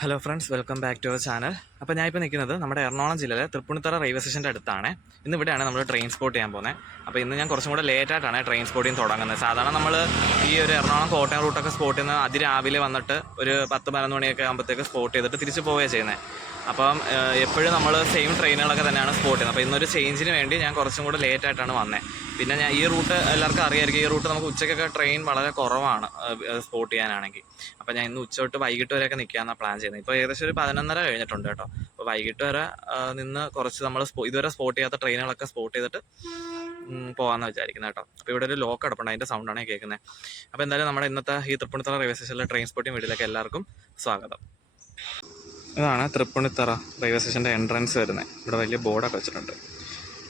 Hello friends, welcome back to our channel. അപ്പോൾ ഞാനിപ്പോൾ നിൽക്കുന്നത് നമ്മുടെ എറണാകുളം ജില്ലയിലെ തൃപ്പൂണിത്തുറ റെയിൽവേ സ്റ്റേഷൻ്റെ അടുത്താണ്. ഇന്ന് ഇവിടെയാണ് നമ്മൾ ട്രെയിൻ സ്പോട്ട് ചെയ്യാൻ പോകുന്നത്. അപ്പോൾ ഇന്ന് ഞാൻ കുറച്ചും കൂടെ ലേറ്റായിട്ടാണ് ട്രെയിൻ സ്പോട്ടിങ് തുടങ്ങുന്നത്. സാധാരണ നമ്മൾ ഈ ഒരു എറണാകുളം കോട്ടയം റൂട്ടൊക്കെ സ്പോട്ട് ചെയ്യുന്നത് അതിരാവിലെ വന്നിട്ട് ഒരു 10-11 മണിയൊക്കെ ആകുമ്പോഴത്തേക്ക് സ്പോട്ട് ചെയ്തിട്ട് തിരിച്ച് പോവുകയാണ് ചെയ്യുന്നത്. അപ്പം എപ്പോഴും നമ്മൾ സെയിം ട്രെയിനുകളൊക്കെ തന്നെയാണ് സ്പോട്ട് ചെയ്യുന്നത്. അപ്പോൾ ഇന്നൊരു ചേഞ്ചിന് വേണ്ടി ഞാൻ കുറച്ചും കൂടെ ലേറ്റായിട്ടാണ് വന്നത്. പിന്നെ ഞാൻ ഈ റൂട്ട് എല്ലാവർക്കും അറിയാമായിരിക്കും. ഈ റൂട്ട് നമുക്ക് ഉച്ചയ്ക്കൊക്കെ ട്രെയിൻ വളരെ കുറവാണ് സ്പോട്ട് ചെയ്യാനാണെങ്കിൽ. അപ്പോൾ ഞാൻ ഇന്ന് ഉച്ച തൊട്ട് വൈകിട്ട് വരെയൊക്കെ നിൽക്കാമെന്നാണ് പ്ലാൻ ചെയ്യുന്നത്. ഇപ്പോൾ ഏകദേശം ഒരു 11:30 കഴിഞ്ഞിട്ടുണ്ട് കേട്ടോ. അപ്പോൾ വൈകിട്ട് വരെ നിന്ന് കുറച്ച് നമ്മൾ ഇതുവരെ സ്പോട്ട് ചെയ്യാത്ത ട്രെയിനുകളൊക്കെ സ്പോട്ട് ചെയ്തിട്ട് പോകാമെന്ന് വിചാരിക്കുന്നത് കേട്ടോ. അപ്പോൾ ഇവിടെ ഒരു ലോക്ക് അടപ്പുണ്ട്, അതിൻ്റെ സൗണ്ടാണ് കേൾക്കുന്നത്. അപ്പോൾ എന്തായാലും നമ്മുടെ ഇന്നത്തെ ഈ തൃപ്പൂണിത്തുറ റെയിൽവേ സ്റ്റേഷനിലെ ട്രെയിൻ സ്പോട്ടിംഗ് വീഡിയോയിലേക്ക് എല്ലാവർക്കും സ്വാഗതം. ഇതാണ് തൃപ്പൂണിത്തുറ റെയിൽവേ സ്റ്റേഷൻ്റെ എൻട്രൻസ് വരുന്നത്. ഇവിടെ വലിയ ബോർഡൊക്കെ വെച്ചിട്ടുണ്ട്.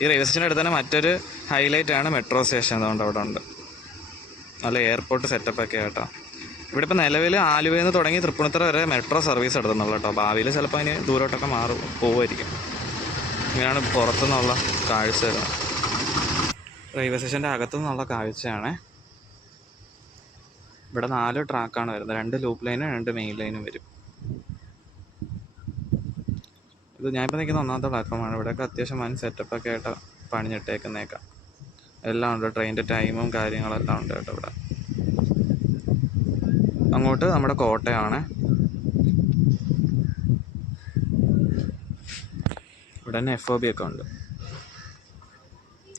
ഈ റെയിൽവേ സ്റ്റേഷൻ്റെ അടുത്ത് തന്നെ മറ്റൊരു ഹൈലൈറ്റ് ആണ് മെട്രോ സ്റ്റേഷൻ. അതുകൊണ്ട് അവിടെ ഉണ്ട് നല്ല എയർപോർട്ട് സെറ്റപ്പൊക്കെ കേട്ടോ. ഇവിടെ ഇപ്പോൾ നിലവിൽ ആലുവയിൽ നിന്ന് തുടങ്ങി തൃപ്പൂണിത്തുറ വരെ മെട്രോ സർവീസ് എടുത്തുന്നുള്ളൂ കേട്ടോ. ഭാവിയിൽ ചിലപ്പോൾ അതിന് ദൂരോട്ടൊക്കെ പോവുമായിരിക്കും. ഇങ്ങനെയാണ് പുറത്തുനിന്നുള്ള കാഴ്ച വരുന്നത്. റെയിൽവേ സ്റ്റേഷൻ്റെ അകത്തു നിന്നുള്ള കാഴ്ചയാണ്. ഇവിടെ 4 ട്രാക്കാണ് വരുന്നത്. 2 ലൂപ്പ് ലൈനും 2 മെയിൻ ലൈനും വരും. ഇത് ഞാനിപ്പോൾ നിൽക്കുന്ന 1ാമത്തെ പ്ലാറ്റ്ഫോമാണ്. ഇവിടെയൊക്കെ അത്യാവശ്യം വൻ സെറ്റപ്പൊക്കെ ആയിട്ട് പണിഞ്ഞിട്ടേക്കുന്നേക്കാം. എല്ലാം ഉണ്ട്, ട്രെയിനിൻ്റെ ടൈമും കാര്യങ്ങളെല്ലാം ഉണ്ട് കേട്ടോ. ഇവിടെ അങ്ങോട്ട് നമ്മുടെ കോട്ടയാണ്. ഇവിടെ തന്നെ FOB ഒക്കെ ഉണ്ട്.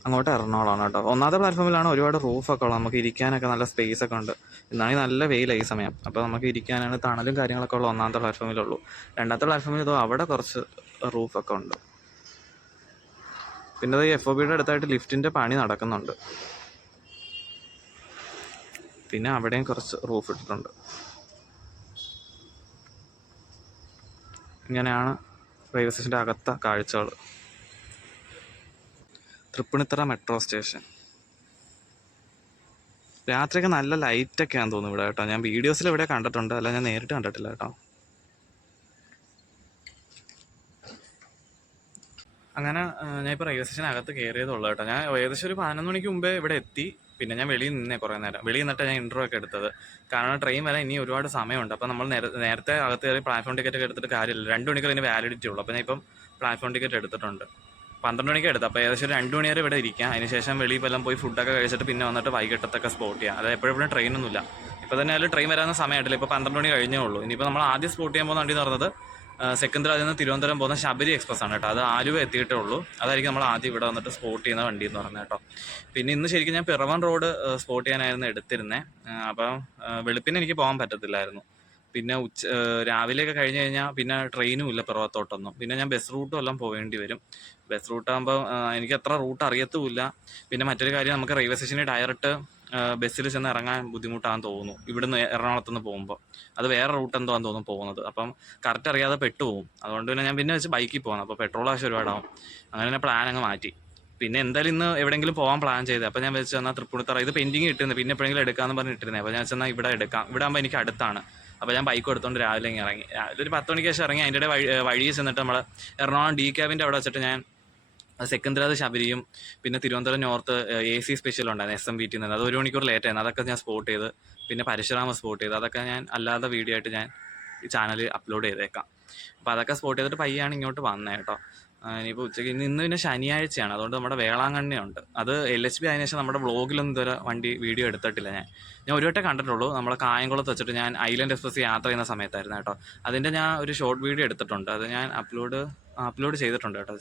അങ്ങോട്ട് എറണാകുളമാണ് കേട്ടോ. 1ാമത്തെ പ്ലാറ്റ്ഫോമിലാണ് ഒരുപാട് റൂഫൊക്കെ ഉള്ളത്. നമുക്ക് ഇരിക്കാനൊക്കെ നല്ല സ്പേസ് ഒക്കെ ഉണ്ട്. എന്നാണെങ്കിൽ നല്ല വെയിലായി ഈ സമയം. അപ്പോൾ നമുക്ക് ഇരിക്കാനാണ് തണലും കാര്യങ്ങളൊക്കെ ഉള്ള 1ാമത്തെ പ്ലാറ്റ്ഫോമിലുള്ളൂ. 2ാമത്തെ പ്ലാറ്റ്ഫോമിൽ ഇതോ അവിടെ കുറച്ച് റൂഫൊക്കെ ഉണ്ട്. പിന്നെ അത് FOBയുടെ അടുത്തായിട്ട് ലിഫ്റ്റിൻ്റെ പണി നടക്കുന്നുണ്ട്. പിന്നെ അവിടെയും കുറച്ച് റൂഫ് ഇട്ടിട്ടുണ്ട്. ഇങ്ങനെയാണ് റെയിൽവേ സ്റ്റേഷൻ്റെ അകത്ത കാഴ്ചകൾ. Tripunithura metro station. രാത്രിയൊക്കെ നല്ല ലൈറ്റൊക്കെയാണെന്ന് തോന്നുന്നു ഇവിടെ കേട്ടോ. ഞാൻ വീഡിയോസിൽ ഇവിടെ കണ്ടിട്ടുണ്ട്, അല്ല ഞാൻ നേരിട്ട് കണ്ടിട്ടില്ല കേട്ടോ. അങ്ങനെ ഞാനിപ്പോൾ റെയിൽവേ സ്റ്റേഷനകത്ത് കയറിയതുള്ളൂ കേട്ടോ. ഞാൻ ഏകദേശം ഒരു 11 മണിക്ക് മുമ്പേ ഇവിടെ എത്തി. പിന്നെ ഞാൻ വെളിയിൽ നിന്നേ കുറേ നേരം. വെളിയിൽ നിന്നിട്ട് ഞാൻ ഇൻട്രോ ഒക്കെ എടുത്തത്. കാരണം ട്രെയിൻ വരാൻ ഇനി ഒരുപാട് സമയമുണ്ട്. അപ്പോൾ നമ്മൾ നേരത്തെ അകത്ത് കയറി പ്ലാറ്റ്ഫോം ടിക്കറ്റ് ഒക്കെ എടുത്തിട്ട് കാര്യമില്ല. 2 മണിക്കൂർ അതിന് വാലിഡിറ്റി ഉള്ളൂ. അപ്പോൾ ഞാൻ ഇപ്പം പ്ലാറ്റ്ഫോം ടിക്കറ്റ് എടുത്തിട്ടുണ്ട്. 12 മണിക്ക് എടുത്ത്. അപ്പോൾ ഏകദേശം 2 മണി വരെ ഇവിടെ ഇരിക്കാം. അതിനുശേഷം വെളിയിൽ എല്ലാം പോയി ഫുഡൊക്കെ കഴിച്ചിട്ട് പിന്നെ വന്നിട്ട് വൈകിട്ടത്തൊക്കെ സ്പോട്ട് ചെയ്യാം. അതായത് എപ്പോഴും ട്രെയിനൊന്നുമില്ല. ഇപ്പോൾ തന്നെ അതിൽ ട്രെയിൻ വരാവുന്ന സമയമായിട്ടില്ല. ഇപ്പോൾ 12 മണി കഴിഞ്ഞേ ഉള്ളൂ. ഇനിയിപ്പോൾ നമ്മൾ ആദ്യം സ്പോട്ട് ചെയ്യാൻ പോകുന്ന വണ്ടി എന്ന് പറഞ്ഞത് സെക്കന്ദരാബാദിൽ നിന്ന് തിരുവനന്തപുരം പോകുന്ന ശബരി എക്സ്പ്രസ് ആണ് കേട്ടോ. അത് ആലുവ എത്തിയിട്ടേ ഉള്ളൂ. അതായിരിക്കും നമ്മൾ ആദ്യം ഇവിടെ വന്നിട്ട് സ്പോട്ട് ചെയ്യുന്ന വണ്ടി എന്ന് പറഞ്ഞത് കേട്ടോ. പിന്നെ ഇന്ന് ശരിക്കും ഞാൻ പിറവൻ റോഡ് സ്പോട്ട് ചെയ്യാനായിരുന്നു എടുത്തിരുന്നത്. അപ്പം വെളുപ്പിന് എനിക്ക് പോകാൻ പറ്റത്തില്ലായിരുന്നു. പിന്നെ രാവിലെയൊക്കെ കഴിഞ്ഞ് കഴിഞ്ഞാൽ പിന്നെ ട്രെയിനും ഇല്ല പിറവത്തോട്ടൊന്നും. പിന്നെ ഞാൻ ബസ് റൂട്ടും എല്ലാം പോകേണ്ടി വരും. ബസ് റൂട്ടാകുമ്പോൾ എനിക്ക് അത്ര റൂട്ട് അറിയത്തുമില്ല. പിന്നെ മറ്റൊരു കാര്യം, നമുക്ക് റെയിൽവേ സ്റ്റേഷനിൽ ഡയറക്റ്റ് ബസ്സിൽ ചെന്ന് ഇറങ്ങാൻ ബുദ്ധിമുട്ടാണെന്ന് തോന്നുന്നു. ഇവിടുന്ന് എറണാകുളത്ത് നിന്ന് പോകുമ്പോൾ അത് വേറെ റൂട്ട് എന്തോ ആണെന്ന് തോന്നുന്നു പോകുന്നത്. അപ്പം കറക്റ്റ് അറിയാതെ പെട്ടുപോകും. അതുകൊണ്ട് പിന്നെ ഞാൻ പിന്നെ വെച്ച് ബൈക്കിൽ പോകുന്നത്. അപ്പോൾ പെട്രോൾ ആവശ്യം ഒരുപാടാവും. അങ്ങനെ തന്നെ പ്ലാൻ അങ്ങ് മാറ്റി. പിന്നെ എന്തായാലും ഇന്ന് എവിടെയെങ്കിലും പോകാൻ പ്ലാൻ ചെയ്തത്. അപ്പോൾ ഞാൻ വെച്ച് എന്നാൽ തൃപ്പൂണിത്തുറ ഇത് പെൻഡിങ് ഇട്ടിരുന്നത്. പിന്നെ എപ്പോഴെങ്കിലും എടുക്കാമെന്ന് പറഞ്ഞ് ഇട്ടിരുന്നത്. അപ്പോൾ ഞാൻ വെച്ചാൽ ഇവിടെ എടുക്കാം. ഇവിടെ ആകുമ്പോൾ എനിക്ക് അടുത്താണ്. അപ്പോൾ ഞാൻ ബൈക്ക് എടുത്തുകൊണ്ട് രാവിലെ ഇറങ്ങി. രാവിലെ ഒരു 10 മണിക്ക് ശേഷം ഇറങ്ങി. അതിൻ്റെ വഴിയിൽ ചെന്നിട്ട് നമ്മൾ എറണാകുളം ഡി ക്യാബിൻ്റെ അവിടെ വെച്ചിട്ട് ഞാൻ സെക്കന്ദരാബാദ് ശബരിയും പിന്നെ തിരുവനന്തപുരം നോർത്ത് AC സ്പെഷ്യൽ ഉണ്ടായിരുന്നു SMVT നിന്ന്. അത് 1 മണിക്കൂർ ലേറ്റ് ആയിരുന്നു. അതൊക്കെ ഞാൻ സ്പോട്ട് ചെയ്ത് പിന്നെ പരശുരാമ സ്പോട്ട് ചെയ്ത് അതൊക്കെ ഞാൻ അല്ലാതെ വീഡിയോ ആയിട്ട് ഞാൻ ഈ ചാനലിൽ അപ്ലോഡ് ചെയ്തേക്കാം. അപ്പോൾ അതൊക്കെ സ്പോട്ട് ചെയ്തിട്ട് പയ്യാണ് ഇങ്ങോട്ട് വന്നത് കേട്ടോ. ഇനിയിപ്പോൾ ഉച്ചയ്ക്ക് ഇന്ന് പിന്നെ ശനിയാഴ്ചയാണ്. അതുകൊണ്ട് നമ്മുടെ വേളാങ്കണ്ണിയുണ്ട്. അത് LHB ആയതിനു ശേഷം നമ്മുടെ വ്ളോഗിലൊന്നും ഇതുവരെ വീഡിയോ എടുത്തിട്ടില്ല. ഞാൻ ഒരു വട്ടം കണ്ടിട്ടുള്ളൂ. നമ്മളെ കായംകുളത്ത് വെച്ചിട്ട് ഞാൻ ഐലൻഡ് എക്സ്പ്രസ് യാത്ര ചെയ്യുന്ന സമയത്തായിരുന്നു കേട്ടോ. അതിൻ്റെ ഞാൻ ഒരു ഷോർട്ട് വീഡിയോ എടുത്തിട്ടുണ്ട്. അത് ഞാൻ അപ്ലോഡ് ചെയ്തിട്ടുണ്ട് കേട്ടോ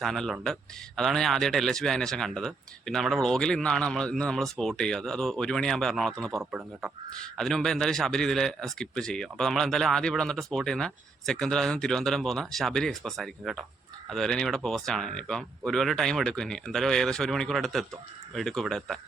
ചാനലിലുണ്ട്. അതാണ് ഞാൻ ആദ്യമായിട്ട് LHB ആയതിനു ശേഷം കണ്ടത്. പിന്നെ നമ്മുടെ വ്ളോഗിൽ ഇന്ന് നമ്മൾ സ്പോട്ട് ചെയ്യുക. അത് 1 മണിയാകുമ്പോൾ എറണാകുളത്ത് നിന്ന് പുറപ്പെടും കേട്ടോ. അതിന് മുമ്പ് എന്തായാലും ശബരി ഇതിൽ സ്കിപ്പ് ചെയ്യും. അപ്പോൾ നമ്മൾ എന്തായാലും ആദ്യം ഇവിടെ വന്നിട്ട് സ്പോട്ട് ചെയ്യുന്ന സെക്കന്ദരാബാദിൽ നിന്ന് തിരുവനന്തപുരം പോകുന്ന ശബരി എക്സ്പ്രസ് ആയിരിക്കും കേട്ടോ. അതുവരെ ഇനി ഇവിടെ പോസ്റ്റാണ്. ഇനിയിപ്പം ഒരുപാട് ടൈം എടുക്കും. ഇനി എന്തായാലും ഏകദേശം 1 മണിക്കൂർ എടുക്കും ഇവിടെ എത്താൻ.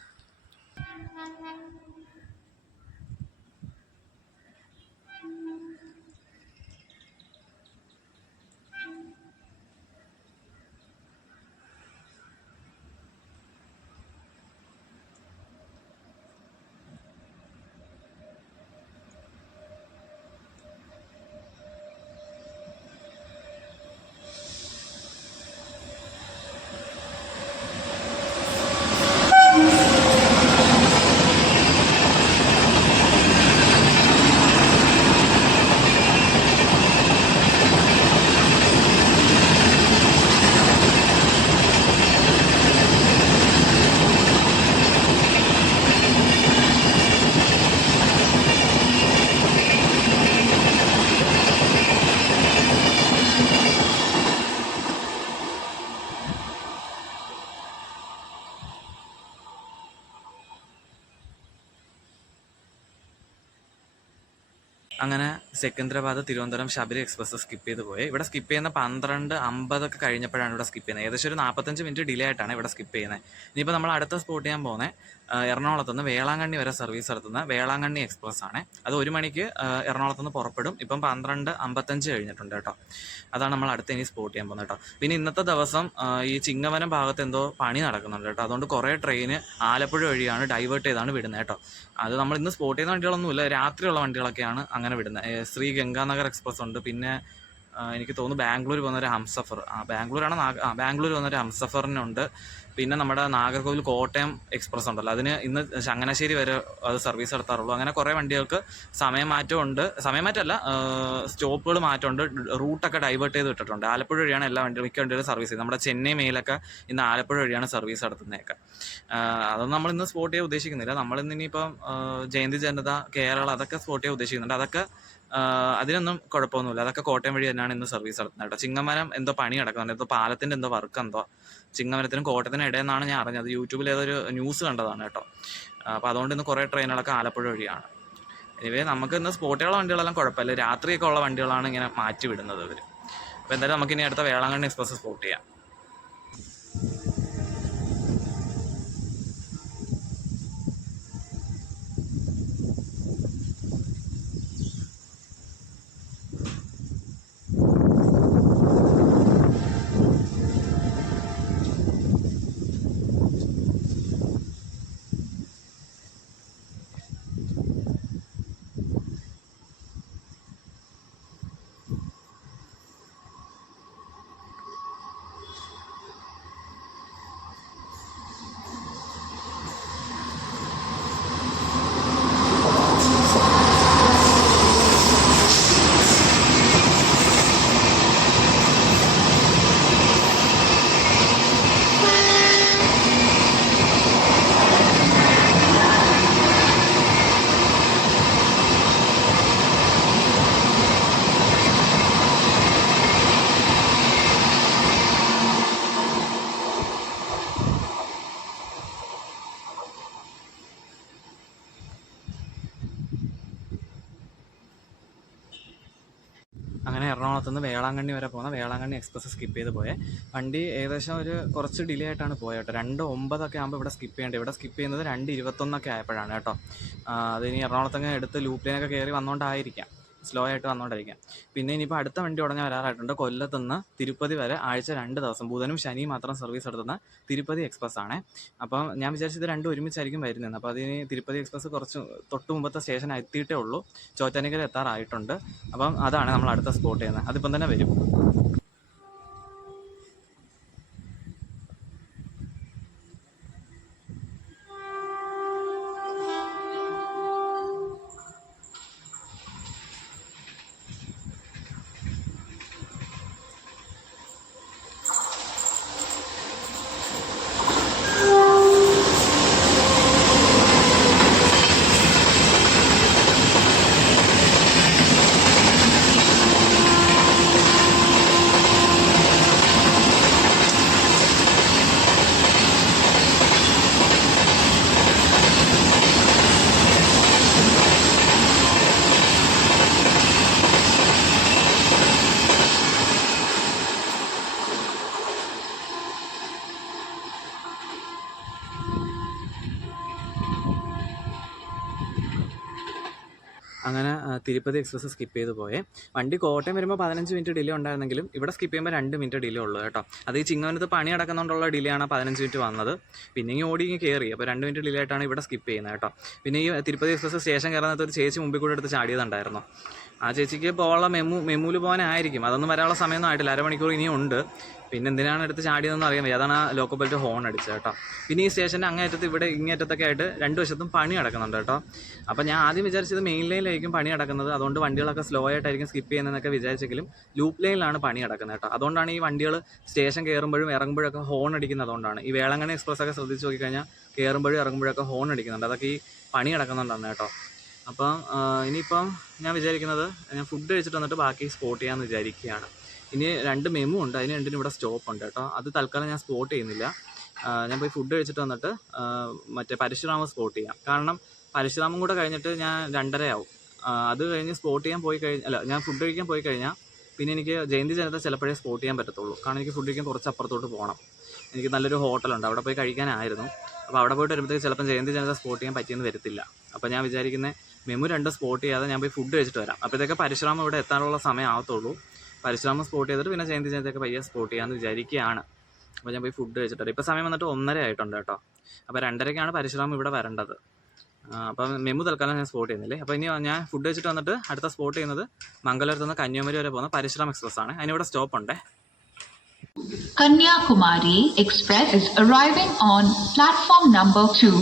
അങ്ങനെ സെക്കന്ദരാബാദ് തിരുവനന്തപുരം ശബരി എക്സ്പ്രസ് സ്കിപ്പ് ചെയ്ത് പോയി. ഇവിടെ സ്കിപ്പ് ചെയ്യുന്ന 12:50 കഴിഞ്ഞപ്പോഴാണ് ഇവിടെ സ്കിപ്പ് ചെയ്യുന്നത്. ഏകദേശം ഒരു 45 മിനിറ്റ് ഡിലേ ആയിട്ടാണ് ഇവിടെ സ്കിപ്പ് ചെയ്യുന്നത്. ഇനിയിപ്പോൾ നമ്മൾ അടുത്ത സ്പോട്ട് ചെയ്യാൻ പോകുന്നത് എറണാകുളത്തുനിന്ന് വേളാങ്കണ്ണി വരെ സർവീസ് നടത്തുന്ന വേളാങ്കണ്ണി എക്സ്പ്രസ് ആണ്. അത് 1 മണിക്ക് എറണാകുളത്തുനിന്ന് പുറപ്പെടും. ഇപ്പം 12:55 കഴിഞ്ഞിട്ടുണ്ട് കേട്ടോ. അതാണ് നമ്മൾ അടുത്ത ഇനി സ്പോട്ട് ചെയ്യാൻ പോകുന്നത് കേട്ടോ. പിന്നെ ഇന്നത്തെ ദിവസം ഈ ചിങ്ങവനം ഭാഗത്ത് എന്തോ പണി നടക്കുന്നുണ്ട് കേട്ടോ. അതുകൊണ്ട് കുറേ ട്രെയിന് ആലപ്പുഴ വഴിയാണ് ഡൈവേർട്ട് ചെയ്താണ് വിടുന്നത് കേട്ടോ. അത് നമ്മൾ ഇന്ന് സ്പോട്ട് ചെയ്യുന്ന വണ്ടികളൊന്നുമില്ല, രാത്രിയുള്ള വണ്ടികളൊക്കെയാണ് അങ്ങനെ വിടുന്നത്. ശ്രീ ഗംഗാനഗർ എക്സ്പ്രസ് ഉണ്ട്, പിന്നെ എനിക്ക് തോന്നുന്നു ബാംഗ്ലൂർ പോകുന്നൊരു ഹംസഫർ, ബാംഗ്ലൂരാണ് ബാംഗ്ലൂർ പോകുന്നൊരു ഹംസഫറിനുണ്ട്. പിന്നെ നമ്മുടെ നാഗർകോവിൽ കോട്ടയം എക്സ്പ്രസ് ഉണ്ടല്ലോ, അതിന് ഇന്ന് ചങ്ങനാശ്ശേരി വരെ അത് സർവീസ് നടത്താറുള്ളൂ. അങ്ങനെ കുറേ വണ്ടികൾക്ക് സമയമാറ്റമുണ്ട്, സമയമാറ്റമല്ല സ്റ്റോപ്പുകൾ മാറ്റമുണ്ട്, റൂട്ടൊക്കെ ഡൈവേർട്ട് ചെയ്ത് വിട്ടിട്ടുണ്ട്. ആലപ്പുഴ വഴിയാണ് എല്ലാ വണ്ടികളും മിക്ക വണ്ടികളും സർവീസ് ചെയ്യുന്നത്. നമ്മുടെ ചെന്നൈ മെയിലൊക്കെ ഇന്ന് ആലപ്പുഴ വഴിയാണ് സർവീസ് നടത്തുന്നതൊക്കെ. അതൊന്നും നമ്മൾ ഇന്ന് സ്പോട്ട് ചെയ്യാൻ ഉദ്ദേശിക്കുന്നില്ല. നമ്മളിന്ന് ഇനിയിപ്പം ജയന്തി ജനത, കേരള അതൊക്കെ സ്പോട്ട് ചെയ്യാൻ ഉദ്ദേശിക്കുന്നുണ്ട്. അതൊക്കെ അതിനൊന്നും കുഴപ്പമൊന്നുമില്ല. അതൊക്കെ കോട്ടയം വഴി തന്നെയാണ് ഇന്ന് സർവീസ് നടത്തുന്നത് കേട്ടോ. ചിങ്ങമരം എന്തോ പണി നടക്കുന്നുണ്ട്, എന്തോ പാലത്തിൻ്റെ എന്തോ വർക്ക് എന്തോ ചിങ്ങമരത്തിനും കോട്ടയത്തിനും ഇടയെന്നാണ് ഞാൻ അറിഞ്ഞത്. യൂട്യൂബിൽ ഏതൊരു ന്യൂസ് കണ്ടതാണ് കേട്ടോ. അപ്പോൾ അതുകൊണ്ട് ഇന്ന് കുറേ ട്രെയിനുകളൊക്കെ ആലപ്പുഴ വഴിയാണ്. എനിവേ നമുക്ക് ഇന്ന് സ്പോട്ടുള്ള വണ്ടികളെല്ലാം കുഴപ്പമില്ല, രാത്രിയൊക്കെ ഉള്ള വണ്ടികളാണ് ഇങ്ങനെ മാറ്റി വിടുന്നത് ഇവർ. അപ്പോൾ എന്തായാലും നമുക്കിനി അടുത്ത വേളാങ്കണ്ണി എക്സ്പ്രസ് സ്പോട്ട് ചെയ്യാം. അങ്ങനെ എറണാകുളത്ത് നിന്ന് വേളാങ്കണ്ണി വരെ പോകുന്ന വേളാങ്കണ്ണി എക്സ്പ്രസ് സ്കിപ്പ് ചെയ്ത് പോയേ. വണ്ടി ഏകദേശം ഒരു കുറച്ച് ഡിലേ ആയിട്ടാണ് പോയത് കേട്ടോ. 2:09 ആകുമ്പോൾ ഇവിടെ സ്കിപ്പ് ചെയ്യേണ്ടത്. ഇവിടെ സ്കിപ്പ് ചെയ്യുന്നത് 2:21 ആയപ്പോഴാണ് കേട്ടോ. അതിനി എറണാകുളത്തങ്ങ് എടുത്ത് ലൂപ്പ് ലൈനൊക്കെ കയറി വന്നുകൊണ്ടായിരിക്കാം, സ്ലോ ആയിട്ട് വന്നുകൊണ്ടിരിക്കാം. പിന്നെ ഇനിയിപ്പോൾ അടുത്ത വണ്ടി ഉടനെ വരാറായിട്ടുണ്ട്. കൊല്ലത്തുനിന്ന് തിരുപ്പതി വരെ ആഴ്ച 2 ദിവസം ബുധനും ശനിയും മാത്രം സർവീസ് നടത്തുന്ന തിരുപ്പതി എക്സ്പ്രസ് ആണ്. അപ്പം ഞാൻ വിചാരിച്ചത് രണ്ടും ഒരുമിച്ചായിരിക്കും വരുന്നത്. അപ്പോൾ അതിന് തിരുപ്പതി എക്സ്പ്രസ് കുറച്ച് തൊട്ട് മുമ്പത്തെ സ്റ്റേഷൻ എത്തിയിട്ടേ ഉള്ളൂ, ചോറ്റാനിക്കര എത്താറായിട്ടുണ്ട്. അപ്പം അതാണ് നമ്മൾ അടുത്ത സ്പോട്ട് ചെയ്യുന്നത്. അതിപ്പം തന്നെ വരും. അങ്ങനെ തിരുപ്പതി എക്സ്പ്രസ് സ്കിപ്പ് ചെയ്ത് പോയേ. വണ്ടി കോട്ടയം വരുമ്പോൾ 15 മിനിറ്റ് ഡിലേ ഉണ്ടായിരുന്നെങ്കിലും ഇവിടെ സ്കിപ്പ് ചെയ്യുമ്പോൾ 2 മിനിറ്റ് ഡിലേ ഉള്ളൂ കേട്ടോ. അത് ഈ ചിങ്ങവനത്ത് പണി നടക്കുന്നതുകൊണ്ടുള്ള ഡിലേ ആണ് 15 മിനിറ്റ് വന്നത്. പിന്നെ ഈ ഓടി കയറി, അപ്പോൾ 2 മിനിറ്റ് ഡിലേ ആയിട്ടാണ് ഇവിടെ സ്കിപ്പ് ചെയ്യുന്നത് കേട്ടോ. പിന്നെ ഈ തിരുപ്പതി എക്സ്പ്രസ് സ്റ്റേഷൻ കയറുന്നത് ഒരു ചേച്ചി മുമ്പിൽ കൂടെ എടുത്ത് ചാടിയതുണ്ടായിരുന്നു. ആ ചേച്ചിക്ക് പോകാനുള്ള മെമ്മൂല് പോകാനായിരിക്കും, അതൊന്നും വരാനുള്ള സമയമൊന്നും ആയിട്ടില്ല, അരമണിക്കൂർ ഇനിയും ഉണ്ട്. പിന്നെ എന്തിനാണ് എടുത്ത് ചാടിയതെന്ന് അറിയാൻ വയ്യ, അതാണ് ആ ലോക്കോ ബെൽറ്റ് ഹോൺ അടിച്ചത് കേട്ടോ. പിന്നെ ഈ സ്റ്റേഷൻ്റെ അങ്ങേറ്റത്ത് ഇവിടെ ഇങ്ങേറ്റത്തൊക്കെ ആയിട്ട് 2 വശത്തും പണി നടക്കുന്നുണ്ട് കേട്ടോ. അപ്പോൾ ഞാൻ ആദ്യം വിചാരിച്ചത് മെയിൻ ലൈനിലായിരിക്കും പണി നടക്കുന്നത്, അതുകൊണ്ട് വണ്ടികളൊക്കെ സ്ലോ ആയിട്ടായിരിക്കും സ്കിപ്പ് ചെയ്യുന്നതെന്നൊക്കെ വിചാരിച്ചെങ്കിലും ലൂപ്പ് ലൈനിലാണ് പണി നടക്കുന്നത് കേട്ടോ. അതുകൊണ്ടാണ് ഈ വണ്ടികൾ സ്റ്റേഷൻ കയറുമ്പോഴും ഇറങ്ങുമ്പോഴൊക്കെ ഹോൺ അടിക്കുന്നത്. അതുകൊണ്ടാണ് ഈ വേളാങ്കണ്ണി എക്സ്പ്രസ് ഒക്കെ ശ്രദ്ധിച്ച് നോക്കിക്കഴിഞ്ഞാൽ കയറുമ്പോഴും ഇറങ്ങുമ്പോഴൊക്കെ ഹോൺ അടിക്കുന്നുണ്ട്. അതൊക്കെ ഈ പണി നടക്കുന്നുണ്ടാണ് കേട്ടോ. അപ്പം ഇനിയിപ്പം ഞാൻ വിചാരിക്കുന്നത് ഞാൻ ഫുഡ് കഴിച്ചിട്ട് വന്നിട്ട് ബാക്കി സ്പോട്ട് ചെയ്യാമെന്ന് വിചാരിക്കുകയാണ്. ഇനി 2 മെമു ഉണ്ട്, അതിന് 2 ഇവിടെ സ്റ്റോപ്പ് ഉണ്ട് കേട്ടോ. അത് തൽക്കാലം ഞാൻ സ്പോട്ട് ചെയ്യുന്നില്ല. ഞാൻ പോയി ഫുഡ് കഴിച്ചിട്ട് വന്നിട്ട് മറ്റേ പരശുരാമം സ്പോട്ട് ചെയ്യാം. കാരണം പരശുരാമം കൂടെ കഴിഞ്ഞിട്ട് ഞാൻ 2:30 ആവും. അത് കഴിഞ്ഞ് സ്പോട്ട് ചെയ്യാൻ പോയി അല്ല, ഞാൻ ഫുഡ് കഴിക്കാൻ പോയി കഴിഞ്ഞാൽ പിന്നെ എനിക്ക് ജയന്തി ജനത ചിലപ്പോഴേ സ്പോട്ട് ചെയ്യാൻ പറ്റത്തുള്ളൂ. കാരണം എനിക്ക് ഫുഡ് കഴിക്കാൻ കുറച്ച് അപ്പുറത്തോട്ട് പോകണം. എനിക്ക് നല്ലൊരു ഹോട്ടലുണ്ട്, അവിടെ പോയി കഴിക്കാനായിരുന്നു. അപ്പോൾ അവിടെ പോയിട്ട് വരുമ്പോഴത്തേക്ക് ചിലപ്പം ജയന്തി ജനത സ്പോട്ട് ചെയ്യാൻ പറ്റിയെന്ന് വരത്തില്ല. അപ്പോൾ ഞാൻ വിചാരിക്കുന്നത് മെമു 2 സ്പോട്ട് ചെയ്യാതെ ഞാൻ പോയി ഫുഡ് കഴിച്ചിട്ട് വരാം. അപ്പോഴത്തേക്ക് പരശുരാമം ഇവിടെ എത്താനുള്ള സമയം ആവത്തുള്ളൂ. പരശുരാമം സ്പോട്ട് ചെയ്തിട്ട് പിന്നെ ജയന്തി ജനതയൊക്കെ പയ്യെ സ്പോട്ട് ചെയ്യാമെന്ന് വിചാരിക്കുകയാണ്. അപ്പോൾ ഞാൻ പോയി ഫുഡ് കഴിച്ചിട്ട് വരാം. ഇപ്പോൾ സമയം വന്നിട്ട് 1:30 ആയിട്ടുണ്ട് കേട്ടോ. അപ്പോൾ 2:30ക്കാണ് പരശുരാമം ഇവിടെ വരേണ്ടത്. അപ്പം മെമു തൽക്കാലം ഞാൻ സ്പോട്ട് ചെയ്യുന്നില്ലേ. അപ്പോൾ ഇനി ഞാൻ ഫുഡ് കഴിച്ചിട്ട് വന്നിട്ട് അടുത്ത സ്പോട്ട് ചെയ്യുന്നത് മംഗലപുരത്ത് നിന്ന് കന്യാകുമാരി വരെ പോകുന്ന പരശുരാം എക്സ്പ്രസ് ആണ്. അതിനിവിടെ സ്റ്റോപ്പ് ഉണ്ടേ. Kanyakumari Express is arriving on platform number 2.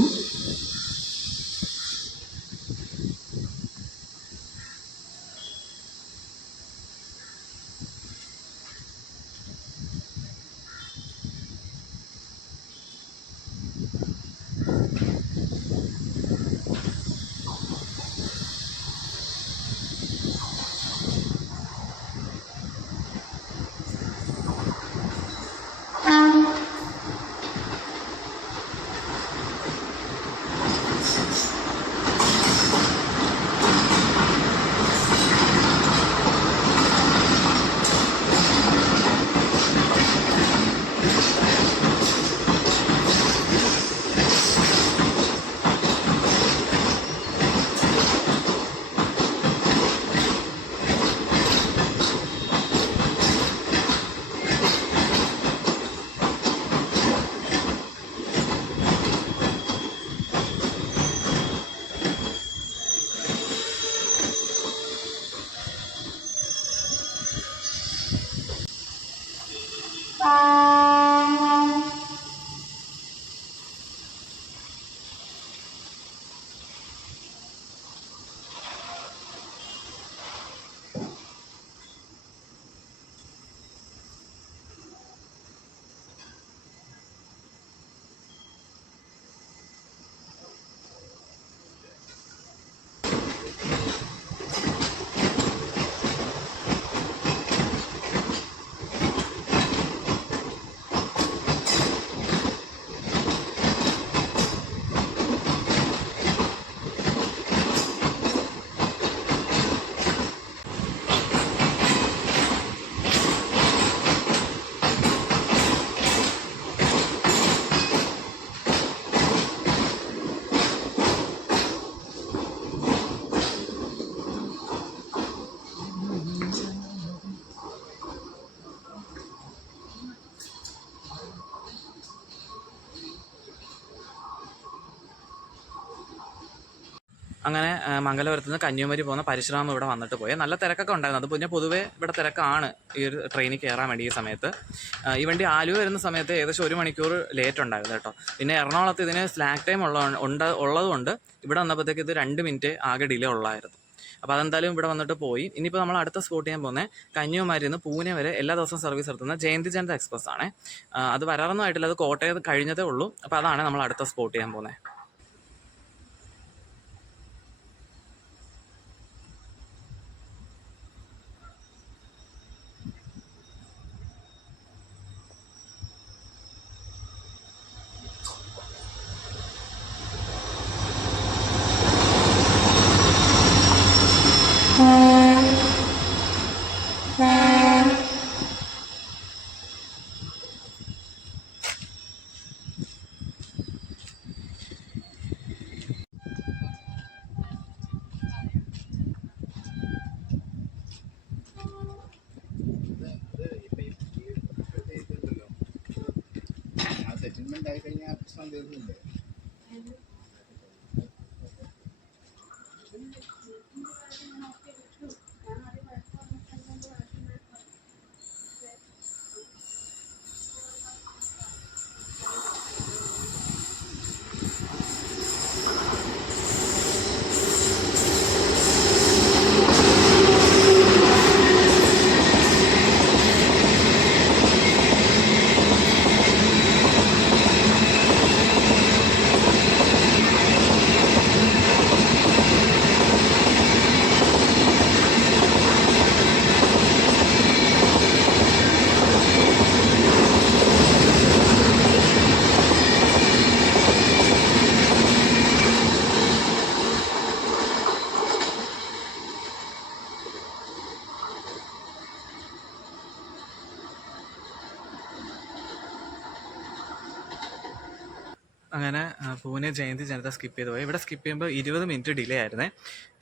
അങ്ങനെ മംഗലപുരത്ത് നിന്ന് കന്യാകുമാരി പോകുന്ന പരശുരാമം ഇവിടെ വന്നിട്ട് പോയി. നല്ല തിരക്കൊക്കെ ഉണ്ടായിരുന്നു. അത് പിന്നെ പൊതുവേ ഇവിടെ തിരക്കാണ് ഈ ഒരു ട്രെയിനിൽ കയറാൻ വേണ്ടി ഈ സമയത്ത്. ഈ വണ്ടി ആലുവ വരുന്ന സമയത്ത് ഏകദേശം 1 മണിക്കൂർ ലേറ്റ് ഉണ്ടായിരുന്നു കേട്ടോ. പിന്നെ എറണാകുളത്ത് ഇതിന് സ്ലാക്ക് ടൈം ഉള്ളതുകൊണ്ട് ഇവിടെ വന്നപ്പോഴത്തേക്ക് ഇത് 2 മിനിറ്റ് ആകെ ഡിലേ ഉള്ളായിരുന്നു. അപ്പോൾ അതെന്തായാലും ഇവിടെ വന്നിട്ട് പോയി. ഇനിയിപ്പോൾ നമ്മൾ അടുത്ത സ്പോട്ട് ചെയ്യാൻ പോകുന്നത് കന്യാകുമാരിയിൽ നിന്ന് പൂനെ വരെ എല്ലാ ദിവസവും സർവീസ് നടത്തുന്ന ജയന്തി ജനത എക്സ്പ്രസ് ആണ്. അത് വരാറൊന്നും ആയിട്ടില്ല, അത് കോട്ടയം കഴിഞ്ഞതേ ഉള്ളൂ. അപ്പോൾ അതാണ് നമ്മൾ അടുത്ത സ്പോട്ട് ചെയ്യാൻ പോകുന്നത്. സെറ്റിൽമെന്റ് ആയി കഴിഞ്ഞാൽ പ്രശ്നം തീർന്നില്ലേ? അങ്ങനെ പൂനെ ജയന്തി ജനത സ്കിപ്പ് ചെയ്ത് പോയി. ഇവിടെ സ്കിപ്പ് ചെയ്യുമ്പോൾ 20 മിനിറ്റ് ഡിലേ ആയിരുന്നേ.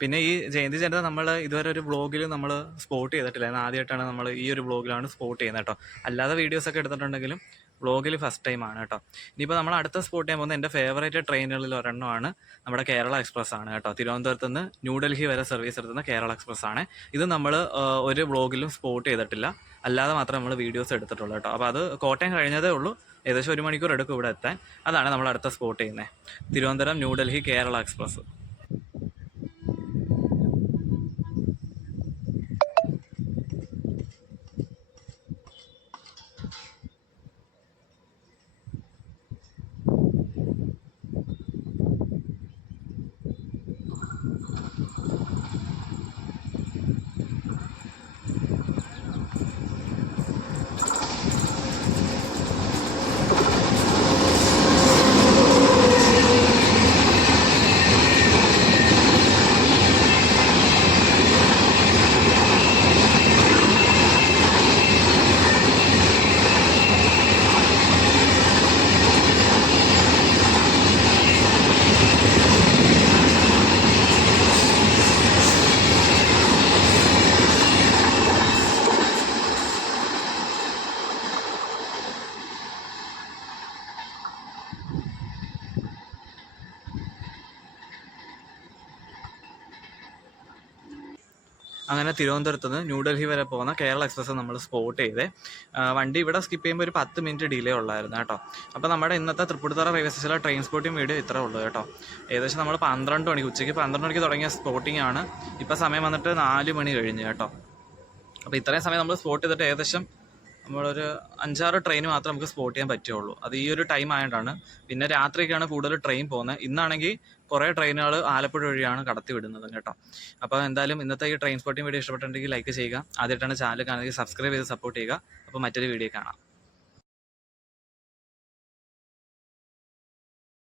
പിന്നെ ഈ ജയന്തി ജനത നമ്മൾ ഇതുവരെ ഒരു വ്ളോഗിൽ നമ്മൾ സ്പോട്ട് ചെയ്തിട്ടില്ല. ആദ്യമായിട്ടാണ് നമ്മൾ ഈ ഒരു വ്ളോഗിലാണ് സ്പോട്ട് ചെയ്യുന്നത് കേട്ടോ. അല്ലാതെ വീഡിയോസൊക്കെ എടുത്തിട്ടുണ്ടെങ്കിലും വ്ളോഗിൽ ഫസ്റ്റ് ടൈമാണ് കേട്ടോ. ഇനിയിപ്പോൾ നമ്മൾ അടുത്ത സ്പോട്ട് ചെയ്യാൻ പോകുന്നത് എൻ്റെ ഫേവറേറ്റ് ട്രെയിനുകളിൽ ഒരെണ്ണമാണ് നമ്മുടെ കേരള എക്സ്പ്രസ് ആണ് കേട്ടോ. തിരുവനന്തപുരത്ത് നിന്ന് ന്യൂഡൽഹി വരെ സർവീസ് എടുത്തുന്ന കേരള എക്സ്പ്രസ് ആണ്. ഇത് നമ്മൾ ഒരു വ്ളോഗിലും സ്പോട്ട് ചെയ്തിട്ടില്ല, അല്ലാതെ മാത്രമേ നമ്മൾ വീഡിയോസ് എടുത്തിട്ടുള്ളൂ കേട്ടോ. അപ്പോൾ അത് കോട്ടയം കഴിഞ്ഞതേ ഉള്ളൂ, ഏകദേശം 1 മണിക്കൂർ എടുക്കും ഇവിടെ എത്താൻ. അതാണ് നമ്മൾ അടുത്ത സ്പോട്ട് ചെയ്യുന്നത്, തിരുവനന്തപുരം ന്യൂഡൽഹി കേരള എക്സ്പ്രസ്. അങ്ങനെ തിരുവനന്തപുരത്ത് നിന്ന് ന്യൂഡൽഹി വരെ പോകുന്ന കേരള എക്സ്പ്രസ് നമ്മൾ സ്പോട്ട് ചെയ്തേ. വണ്ടി ഇവിടെ സ്കിപ്പ് ചെയ്യുമ്പോൾ ഒരു 10 മിനിറ്റ് ഡിലേ ഉള്ളായിരുന്നു കേട്ടോ. അപ്പോൾ നമ്മുടെ ഇന്നത്തെ തൃപ്പൂണിത്തുറ റെയിൽവേ സ്റ്റേഷനിലെ ട്രെയിൻ സ്പോട്ടിംഗ് വീഡിയോ ഇത്രേ ഉള്ളൂ കേട്ടോ. ഏകദേശം നമ്മൾ 12 മണിക്ക്, ഉച്ചയ്ക്ക് 12 മണിക്ക് തുടങ്ങിയ സ്പോട്ടിംഗ് ആണ്. ഇപ്പോൾ സമയം വന്നിട്ട് 4 മണി കഴിഞ്ഞ് കേട്ടോ. അപ്പോൾ ഇത്രയും സമയം നമ്മൾ സ്പോട്ട് ചെയ്തിട്ട് ഏകദേശം നമ്മളൊരു 5-6 ട്രെയിൻ മാത്രമേ നമുക്ക് സ്പോട്ട് ചെയ്യാൻ പറ്റുള്ളൂ. അത് ഈ ഒരു ടൈം ആയതുകൊണ്ടാണ്. പിന്നെ രാത്രിയൊക്കെയാണ് കൂടുതൽ ട്രെയിൻ പോകുന്നത്. ഇന്നാണെങ്കിൽ കുറേ ട്രെയിനുകൾ ആലപ്പുഴ വഴിയാണ് കടത്തി വിടുന്നത് കേട്ടോ. അപ്പോൾ എന്തായാലും ഇന്നത്തെ ഈ ട്രെയിൻ സ്പോട്ടിംഗ് വീഡിയോ ഇഷ്ടപ്പെട്ടിട്ടുണ്ടെങ്കിൽ ലൈക്ക് ചെയ്യുക. ആദ്യമായിട്ടാണ് ചാനൽ കാണുന്നത് സബ്സ്ക്രൈബ് ചെയ്ത് സപ്പോർട്ട് ചെയ്യുക. അപ്പോൾ മറ്റൊരു വീഡിയോ കാണാം.